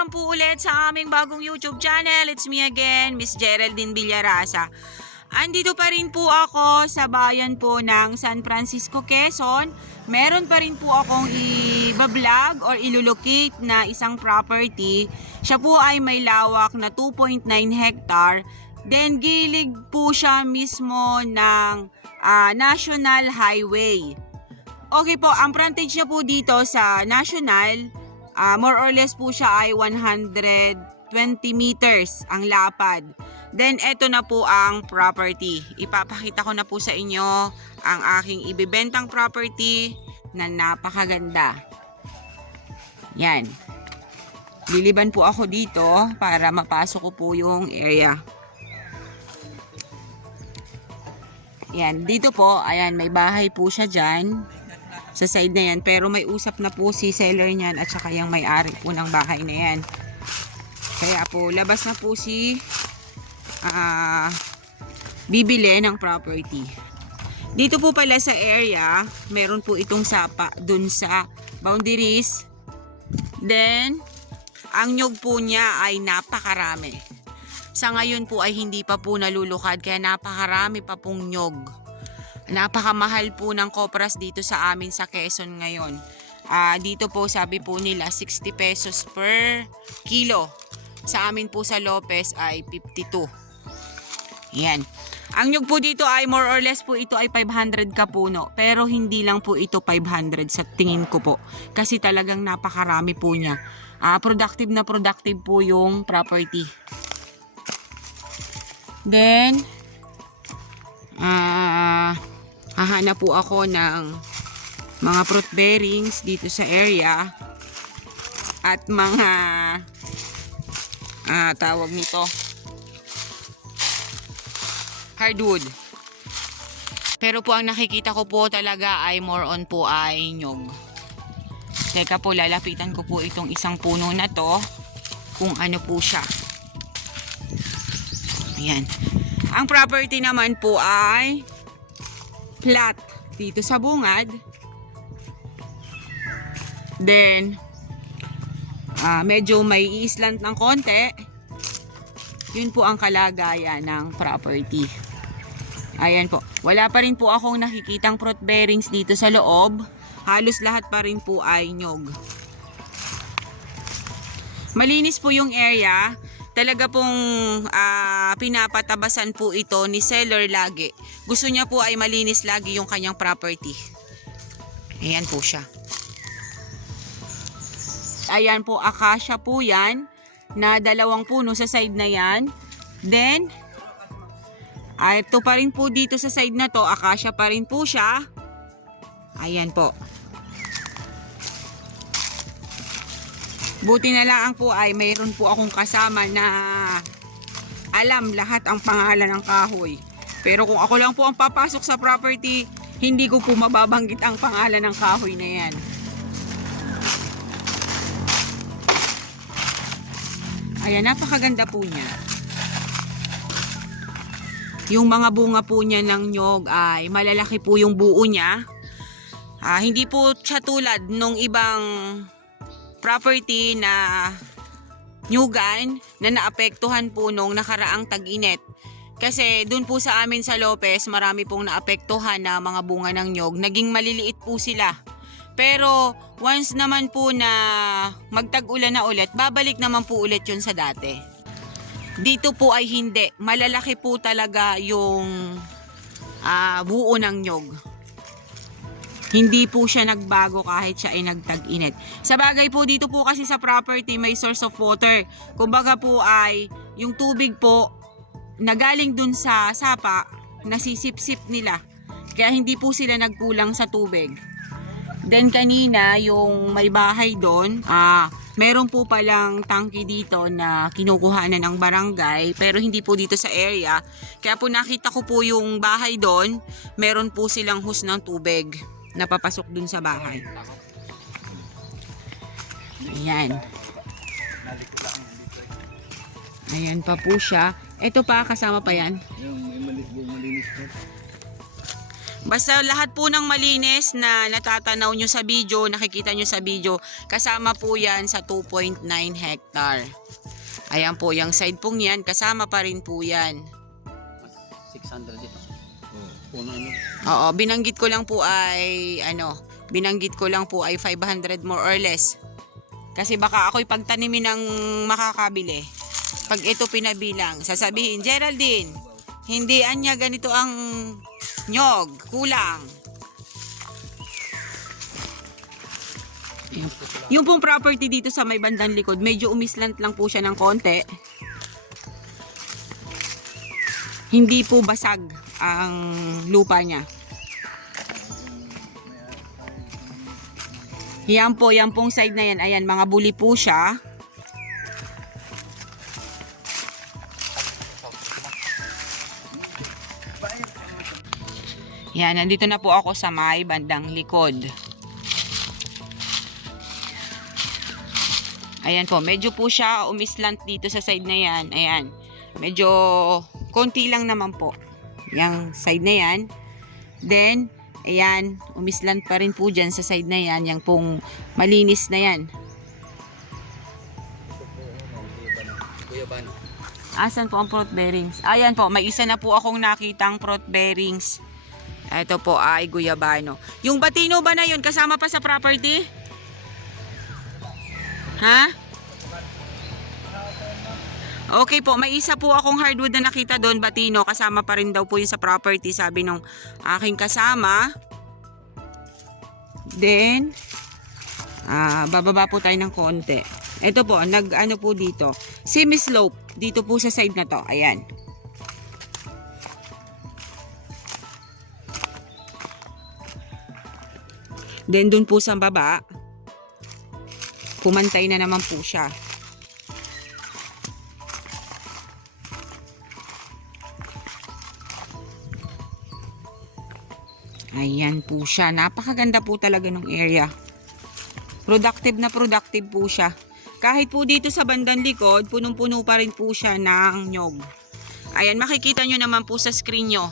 welcome po ulit sa aming bagong YouTube channel. It's me again, Miss Geraldine Villarasa. Andito pa rin po ako sa bayan po ng San Francisco, Quezon. Meron pa rin po akong i-vlog or ilulocate na isang property. Siya po ay may lawak na 2.9 hectare. Then gilid po siya mismo ng National Highway. Okay po, ang frontage niya po dito sa National, more or less po siya ay 120 meters ang lapad. Then eto na po ang property. Ipapakita ko na po sa inyo ang aking ibibentang property na napakaganda. Yan. Liliban po ako dito para mapasok ko po yung area. Yan, dito po, ayan, may bahay po siya dyan. Sa side na yan, pero may usap na po si seller niyan at saka yung may-ari po ng bahay na yan. Kaya po, labas na po si bibili ng property. Dito po pala sa area, meron po itong sapa dun sa boundaries. Then, ang nyug po niya ay napakarami. Sa ngayon po ay hindi pa po nalulukad, kaya napakarami pa pong nyug. Napakamahal po ng kopras dito sa amin sa Quezon ngayon. Dito po sabi po nila 60 pesos per kilo. Sa amin po sa Lopez ay 52. Yan. Ang nyug po dito ay more or less po ito ay 500 ka puno. Pero hindi lang po ito 500 sa tingin ko po. Kasi talagang napakarami po niya. Productive na productive po yung property. Then, hahanap po ako ng mga fruit bearings dito sa area at mga tawag nito hardwood. Pero po ang nakikita ko po talaga ay more on po ay nyog. Teka po, lalapitan ko po itong isang puno na to kung ano po siya. Ayan. Ang property naman po ay flat dito sa bungad. Then, medyo may islant ng konti. Yun po ang kalagayan ng property. Ayan po. Wala pa rin po akong nakikitang fruit bearings dito sa loob. Halos lahat pa rin po ay nyog. Malinis po yung area. Talaga pong pinapatabasan po ito ni seller lagi. Gusto niya po ay malinis lagi yung kanyang property. Ayan po siya. Ayan po, acacia po yan. Na 2 puno sa side na yan. Then, ito pa rin po dito sa side na to. Acacia pa rin po siya. Ayan po. Buti na lang po ay mayroon po akong kasama na alam lahat ang pangalan ng kahoy. Pero kung ako lang po ang papasok sa property, hindi ko po mababanggit ang pangalan ng kahoy na yan. Ayan, napakaganda po niya. Yung mga bunga po niya ng nyog ay malalaki po yung buo niya. Hindi po siya tulad nung ibang property na nyugan na naapektuhan po nung nakaraang tag-init. Kasi dun po sa amin sa Lopez, marami pong naapektuhan na mga bunga ng nyog. Naging maliliit po sila. Pero once naman po na magtag-ulan na ulit, babalik naman po ulit yun sa dati. Dito po ay hindi. Malalaki po talaga yung buo ng nyog. Hindi po siya nagbago kahit siya ay nagtag-init. Sa bagay po dito po kasi sa property may source of water. Kumbaga po ay yung tubig po na galing dun sa sapa, nasisip-sip nila. Kaya hindi po sila nagkulang sa tubig. Then kanina yung may bahay doon, meron po palang tangke dito na kinukuhanan ng barangay pero hindi po dito sa area. Kaya po nakita ko po yung bahay doon, meron po silang hose ng tubig na papasok dun sa bahay. Ayan. Ayan pa po siya. Ito pa, kasama pa yan. Basta lahat po ng malinis na natatanaw nyo sa video, nakikita nyo sa video, kasama po yan sa 2.9 hectare. Ayan po, yung side pong yan, kasama pa rin po yan. 600 ito. Puno nyo. Oo, binanggit ko lang po ay, binanggit ko lang po ay 500 more or less. Kasi baka ako'y pagtanimin ng makakabili. Pag ito pinabilang, sasabihin, Geraldine, hindi anya ganito ang nyog, kulang. Yung pong property dito sa may bandang likod, medyo umislant lang po siya ng konti. Hindi po basag ang lupa niya. Yan po, yan pong side na yan. Ayan, mga buli po siya. Yan, nandito na po ako sa may bandang likod. Ayan po, medyo po siya umislant dito sa side na yan. Ayan, medyo konti lang naman po. Yang side na yan. Then, ayan, umislant pa rin po dyan sa side na yan. Yang pong malinis na yan. Asan po ang fruit bearings? Ayan po, may isa na po akong nakitang fruit bearings. Ito po ay guyabano. Yung batino ba na yun, kasama pa sa property? Ha? Okay po, may isa po akong hardwood na nakita doon, batino. Kasama pa rin daw po yun sa property, sabi nung aking kasama. Then, bababa po tayo ng konti. Ito po, nag-ano po dito. Semi-slope. Dito po sa side na to. Ayan. Then, dun po sa baba, pumantay na naman po siya. Ayan po siya. Napakaganda po talaga ng area. Productive na productive po siya. Kahit po dito sa bandang likod, punong-puno pa rin po siya ng nyog. Ayan, makikita nyo naman po sa screen nyo.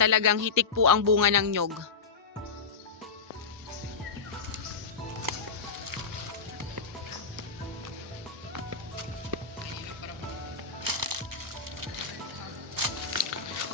Talagang hitik po ang bunga ng nyog.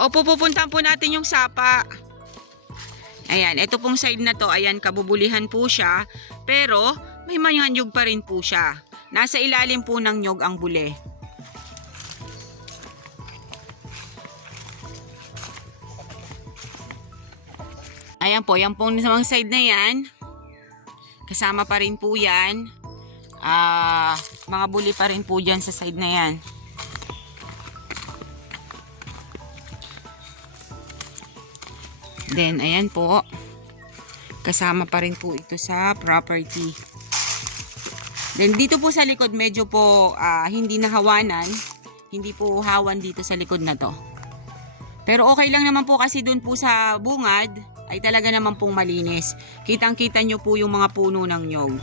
Opo, pupuntahan po natin yung sapa. Ayan, ito pong side na to, ayan, kabubulihan po siya. Pero, may mga nyog pa rin po siya. Nasa ilalim po ng nyog ang buli. Ayan po, yan pong mga side na yan. Kasama pa rin po yan. Mga buli pa rin po dyan sa side na yan. Then, ayan po. Kasama pa rin po ito sa property. Then, dito po sa likod, medyo po hindi nahawanan. Hindi po hawan dito sa likod na to. Pero okay lang naman po kasi dun po sa bungad, ay talaga naman pong malinis. Kitang-kita nyo po yung mga puno ng nyog.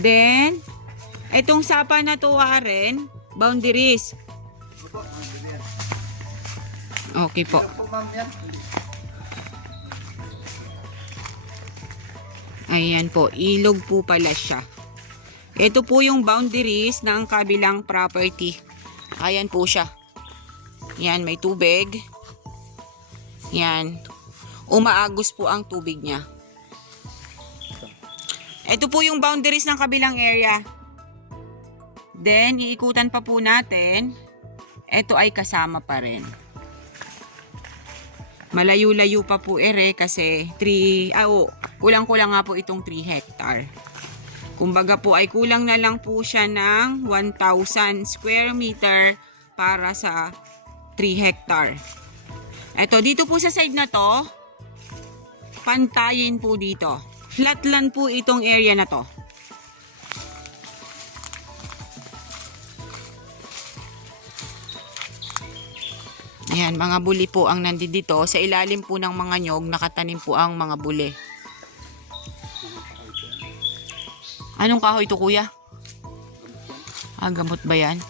Then, itong sapa na to, Warren, boundaries. Okay po. Ayan po, ilog po pala siya. Ito po yung boundaries ng kabilang property. Ayan po siya. Yan, may tubig. Yan. Umaagos po ang tubig niya. Ito po yung boundaries ng kabilang area. Then, iikutan pa po natin. Ito ay kasama pa rin. Malayo-layo pa po kasi kulang-kulang nga po itong 3 hectare. Kumbaga po ay kulang na lang po siya ng 1,000 square meter para sa 3 hectare. Eto, dito po sa side na to, pantayin po dito. Flatland po itong area na to. Ayan, mga buli po ang nandito. Sa ilalim po ng mga nyog, nakatanim po ang mga buli. Anong kahoy to, kuya? Gamot ba yan?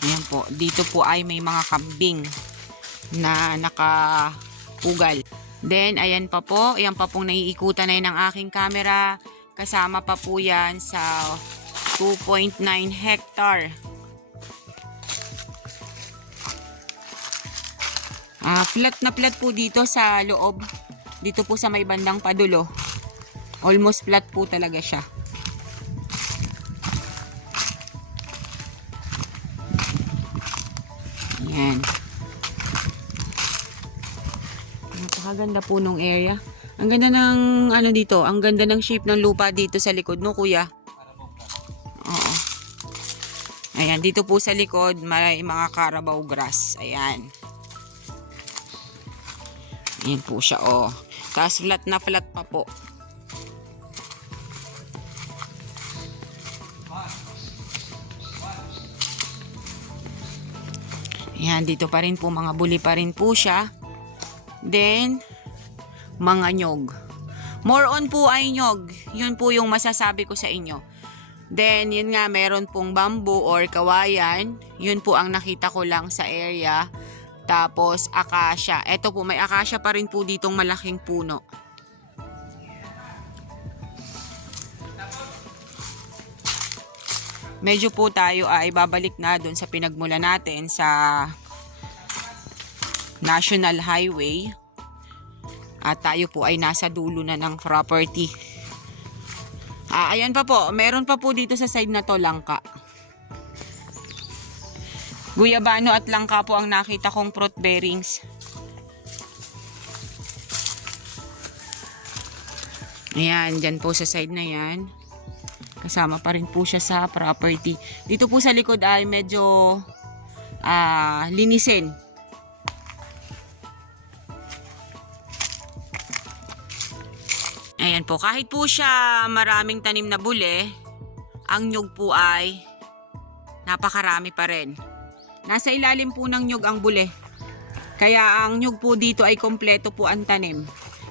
Ayan po, dito po ay may mga kambing na nakapugal. Then, ayan pa po, ayan pa pong naiikutan na yun ng aking camera. Kasama pa po yan sa 2.9 hectare. Flat na flat po dito sa loob. Dito po sa may bandang padulo. Almost flat po talaga siya. Ayan. Napakaganda po nung area. Ang ganda ng ano dito, ang ganda ng shape ng lupa dito sa likod, no kuya? Oo. Ayan, dito po sa likod may mga Carabao grass. Ayan. Ayan po siya, oh. Tapos flat na flat pa po. Ayan, dito pa rin po, mga buli pa rin po siya. Then, mga nyog. More on po ay nyog. Yun po yung masasabi ko sa inyo. Then, yun nga, meron pong bamboo or kawayan. Yun po ang nakita ko lang sa area. Tapos, acacia. Eto po, may acacia pa rin po ditong malaking puno. Medyo po tayo ay babalik na dun sa pinagmula natin sa National Highway. At tayo po ay nasa dulo na ng property. Ayan pa po. Meron pa po dito sa side na to, langka. Guyabano at langka po ang nakita kong fruit bearings. Ayan, dyan po sa side na yan. Kasama pa rin po siya sa property. Dito po sa likod ay medyo linisin. Ayan po, kahit po siya maraming tanim na buli, ang nyug po ay napakarami pa rin. Nasa ilalim po ng nyug ang buli. Kaya ang nyug po dito ay kompleto po ang tanim.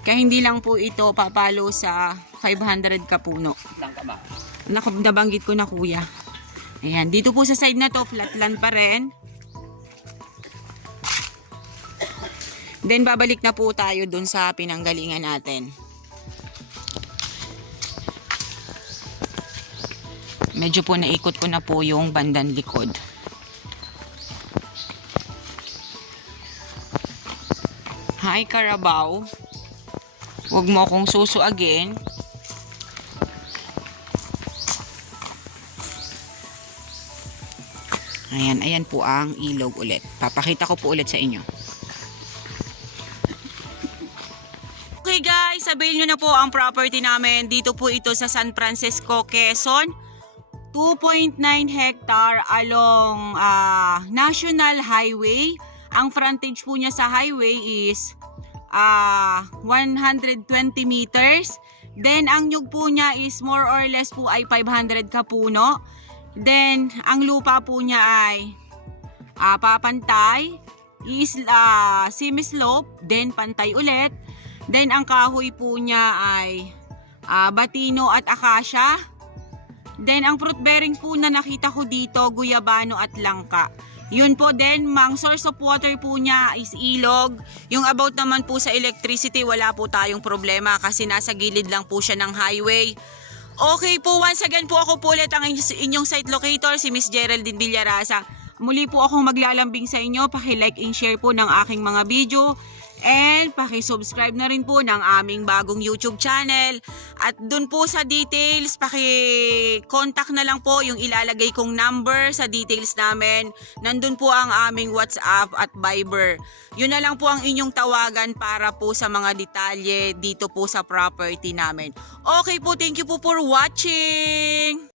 Kaya hindi lang po ito papalo sa 500 kapuno. Langka ba? Nabanggit ko na kuya. Ayan, dito po sa side na to, flatland pa rin. Then babalik na po tayo dun sa pinanggalingan natin. Medyo po naikot ko na po yung bandang likod. Hi Carabao. Huwag mo akong susuagin. Ayan, ayan po ang ilog ulit. Papakita ko po ulit sa inyo. Okay guys, sabihin nyo na po ang property namin. Dito po ito sa San Francisco, Quezon. 2.9 hectare along National Highway. Ang frontage po niya sa highway is 120 meters. Then, ang nyug po niya is more or less po ay 500 kapuno. Then, ang lupa po niya ay papantay, is semi-slope, then pantay ulit. Then, ang kahoy po niya ay batino at acacia. Then, ang fruit bearings po na nakita ko dito, guyabano at langka. Yun po din, ang source of water po niya is ilog. Yung about naman po sa electricity, wala po tayong problema kasi nasa gilid lang po siya ng highway. Okay po, once again po ako po ulit ang inyong site locator, si Miss Geraldine Villarasa. Muli po akong maglalambing sa inyo, paki-like and share po ng aking mga video. And paki-subscribe na rin po ng aming bagong YouTube channel. At dun po sa details, paki-contact na lang po yung ilalagay kong number sa details namin. Nandun po ang aming WhatsApp at Viber. Yun na lang po ang inyong tawagan para po sa mga detalye dito po sa property namin. Okay po, thank you po for watching!